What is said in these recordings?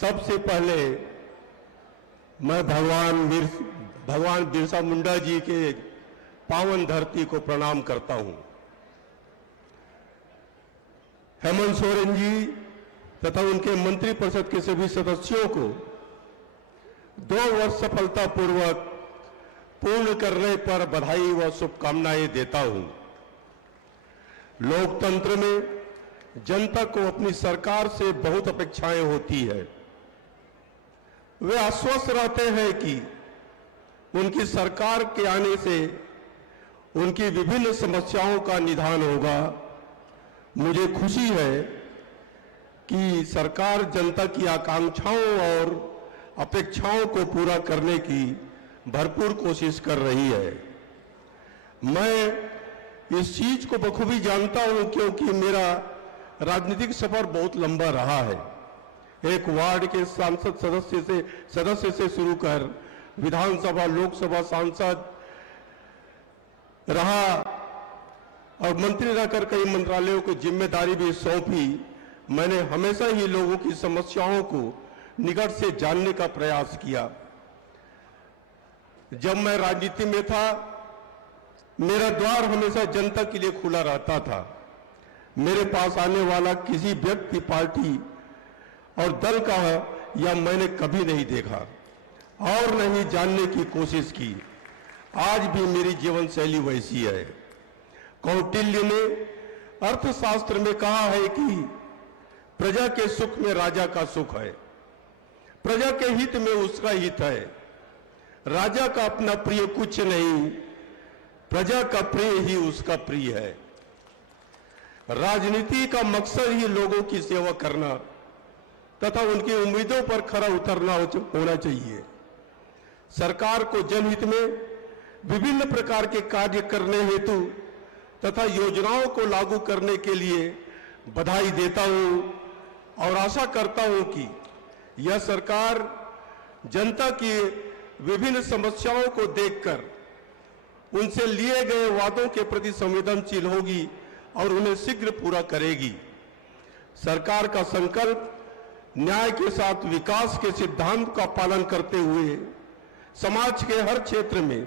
सबसे पहले मैं भगवान बिरसा मुंडा जी के पावन धरती को प्रणाम करता हूं। हेमंत सोरेन जी तथा उनके मंत्रिपरिषद के सभी सदस्यों को 2 वर्ष सफलतापूर्वक पूर्ण करने पर बधाई व शुभकामनाएं देता हूं। लोकतंत्र में जनता को अपनी सरकार से बहुत अपेक्षाएं होती है। वे आश्वस्त रहते हैं कि उनकी सरकार के आने से उनकी विभिन्न समस्याओं का निदान होगा। मुझे खुशी है कि सरकार जनता की आकांक्षाओं और अपेक्षाओं को पूरा करने की भरपूर कोशिश कर रही है। मैं इस चीज को बखूबी जानता हूं क्योंकि मेरा राजनीतिक सफर बहुत लंबा रहा है। एक वार्ड के सांसद सदस्य से शुरू कर विधानसभा लोकसभा सांसद रहा और मंत्री रहकर कई मंत्रालयों को जिम्मेदारी भी सौंपी। मैंने हमेशा ही लोगों की समस्याओं को निकट से जानने का प्रयास किया। जब मैं राजनीति में था, मेरा द्वार हमेशा जनता के लिए खुला रहता था। मेरे पास आने वाला किसी व्यक्ति, पार्टी और दल का या मैंने कभी नहीं देखा और नहीं जानने की कोशिश की। आज भी मेरी जीवन शैली वैसी है। कौटिल्य ने अर्थशास्त्र में कहा है कि प्रजा के सुख में राजा का सुख है, प्रजा के हित में उसका हित है। राजा का अपना प्रिय कुछ नहीं, प्रजा का प्रिय ही उसका प्रिय है। राजनीति का मकसद ही लोगों की सेवा करना तथा उनकी उम्मीदों पर खरा उतरना होना चाहिए। सरकार को जनहित में विभिन्न प्रकार के कार्य करने हेतु तथा योजनाओं को लागू करने के लिए बधाई देता हूं और आशा करता हूं कि यह सरकार जनता की विभिन्न समस्याओं को देखकर उनसे लिए गए वादों के प्रति संवेदनशील होगी और उन्हें शीघ्र पूरा करेगी। सरकार का संकल्प न्याय के साथ विकास के सिद्धांत का पालन करते हुए समाज के हर क्षेत्र में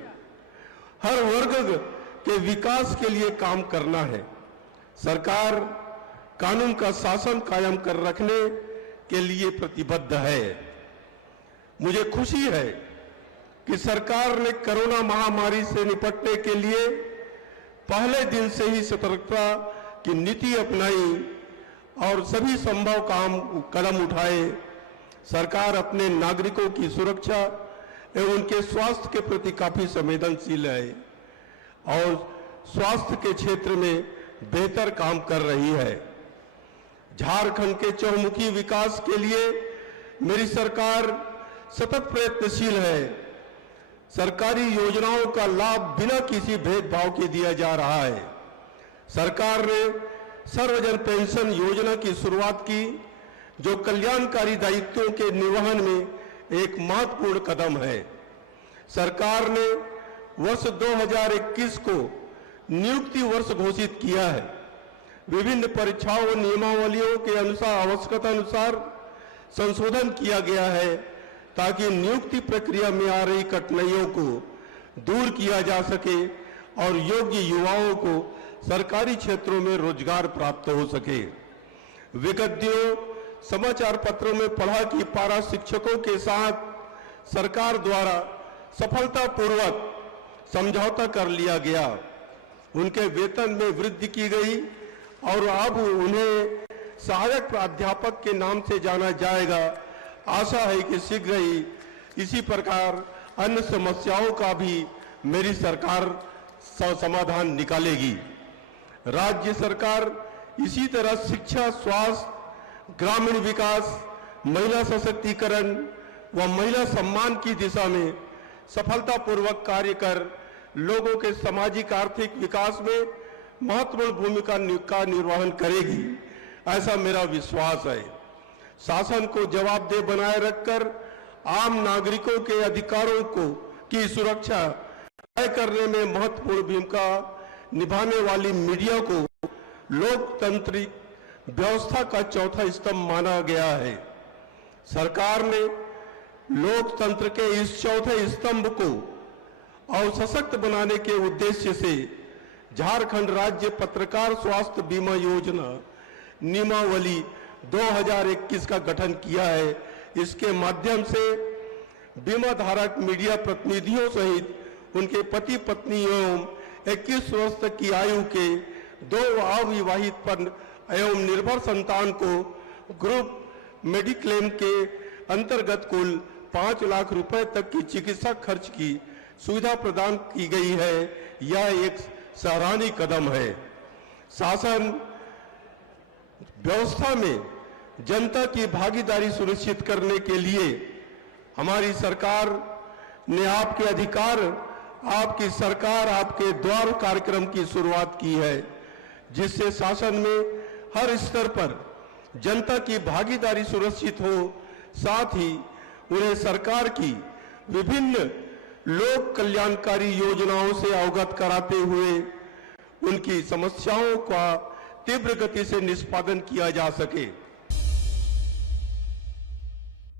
हर वर्ग के विकास के लिए काम करना है। सरकार कानून का शासन कायम कर रखने के लिए प्रतिबद्ध है। मुझे खुशी है कि सरकार ने कोरोना महामारी से निपटने के लिए पहले दिन से ही सतर्कता की नीति अपनाई और सभी संभव कदम उठाए। सरकार अपने नागरिकों की सुरक्षा एवं उनके स्वास्थ्य के प्रति काफी संवेदनशील है और स्वास्थ्य के क्षेत्र में बेहतर काम कर रही है। झारखंड के चहुमुखी विकास के लिए मेरी सरकार सतत प्रयत्नशील है। सरकारी योजनाओं का लाभ बिना किसी भेदभाव के दिया जा रहा है। सरकार ने सर्वजन पेंशन योजना की शुरुआत की, जो कल्याणकारी दायित्वों के निर्वहन में एक महत्वपूर्ण कदम है। सरकार ने वर्ष 2021 को नियुक्ति वर्ष घोषित किया है। विभिन्न परीक्षाओं और नियमावलियों के अनुसार आवश्यकता अनुसार संशोधन किया गया है ताकि नियुक्ति प्रक्रिया में आ रही कठिनाइयों को दूर किया जा सके और योग्य युवाओं को सरकारी क्षेत्रों में रोजगार प्राप्त हो सके। विगत दिनों समाचार पत्रों में पढ़ा कि पारा शिक्षकों के साथ सरकार द्वारा सफलतापूर्वक समझौता कर लिया गया। उनके वेतन में वृद्धि की गई और अब उन्हें सहायक प्राध्यापक के नाम से जाना जाएगा। आशा है कि शीघ्र ही इसी प्रकार अन्य समस्याओं का भी मेरी सरकार समाधान निकालेगी। राज्य सरकार इसी तरह शिक्षा, स्वास्थ्य, ग्रामीण विकास, महिला सशक्तिकरण व महिला सम्मान की दिशा में सफलतापूर्वक कार्य कर लोगों के सामाजिक आर्थिक विकास में महत्वपूर्ण भूमिका का निर्वहन करेगी, ऐसा मेरा विश्वास है। शासन को जवाबदेह बनाए रखकर आम नागरिकों के अधिकारों की सुरक्षा तय करने में महत्वपूर्ण भूमिका निभाने वाली मीडिया को लोकतांत्रिक व्यवस्था का चौथा स्तंभ माना गया है। सरकार ने लोकतंत्र के इस चौथे स्तंभ को और सशक्त बनाने के उद्देश्य से झारखंड राज्य पत्रकार स्वास्थ्य बीमा योजना नियमावली 2021 का गठन किया है। इसके माध्यम से बीमा धारक मीडिया प्रतिनिधियों सहित उनके पति पत्नी एवं 21 वर्ष तक की आयु के 2 अविवाहित पर एवं निर्भर संतान को ग्रुप मेडिक्लेम के अंतर्गत कुल 5 लाख रुपए तक की चिकित्सा खर्च की सुविधा प्रदान की गई है। यह एक सराहनीय कदम है। शासन व्यवस्था में जनता की भागीदारी सुनिश्चित करने के लिए हमारी सरकार ने आपके अधिकार, आपकी सरकार आपके द्वार कार्यक्रम की शुरुआत की है, जिससे शासन में हर स्तर पर जनता की भागीदारी सुनिश्चित हो, साथ ही उन्हें सरकार की विभिन्न लोक कल्याणकारी योजनाओं से अवगत कराते हुए उनकी समस्याओं का तीव्र गति से निष्पादन किया जा सके।